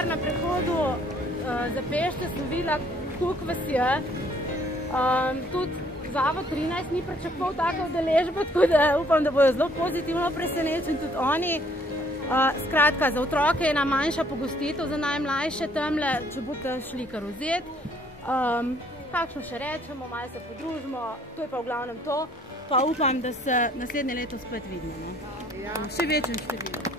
kar na prehodu za pešce sem videla, koliko vas je. Tudi Zavod 13 ni pričakoval take udeležbe, tako da upam, da bojo zelo pozitivno presenečeni tudi oni. Skratka, za otroke je ena manjša pogostitev, za najmlajše tamle, če boste šli kar vzeti. Kakšno še rečemo, malo se podružimo, to je pa v glavnem to. Pa upam, da se naslednje leto spet vidimo. Še večjem številu.